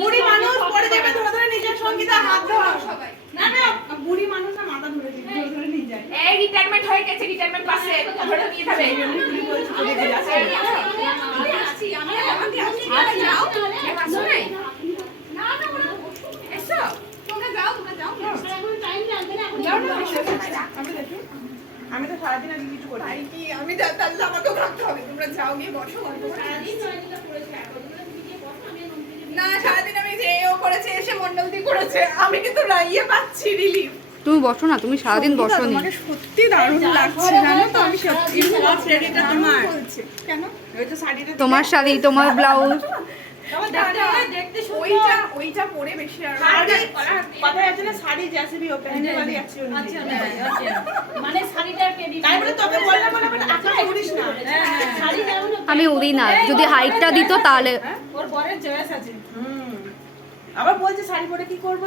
বুড়ি মানুষ পড়ে যাবে, ধরে ধরে নিজের সঙ্গীতা হাত ধরো সবাই। না না, বুড়ি মানুষ না, মাথা ধরে দিবে, ধরে ধরে নিয়ে যায়। এই রিটায়ারমেন্ট হয়ে গেছে, রিটায়ারমেন্ট পাশে ধরে নিয়ে যাবে। আসছি আমি, আমাকে আসছি। যাও আসো নাই না না, ওরা বসো। এসো তোমরা যাও, তোমরা যাও। এখন টাইম লাগবে না, এখন যাও না, আমি দেখি। আমি তো সারাদিন আগে কিছু করি। তাই কি আমি তাহলে আমাকেও থাকতে হবে। তোমরা যাও গিয়ে বসো গল্প করো। সারাদিন জয়নীলা পড়েছে, এখন তুমি গিয়ে বসো, আমি রুম থেকে না সারাদিন আমি যে এও করেছে এসে মন্ডল দিয়ে করেছে, আমি কিন্তু ইয়ে পাচ্ছি রিলিফ। তুমি বসো না, তুমি সারাদিন বসো নি। তোমাকে সত্যি দারুণ লাগছে, জানো তো? আমি সত্যি তোমার শাড়িটা তোমার বলছে কেন ওই তো শাড়িটা তোমার শাড়ি, তোমার ব্লাউজ। দেখতে ওইটা পরে বেশি আর কথা আছে না, শাড়ি জেসিবি ও পहनने वाली अच्छी होनी चाहिए। মানে শাড়িটা পেদি তাই বলে তোকে বললাম বলে আচ্ছা করিস না। শাড়ি কেমন আমি উড়ি না, যদি হাইটটা দিত তাহলে। ওর বরের চয়েস আছে। আবার বলছে শাড়ি পরে কি করব।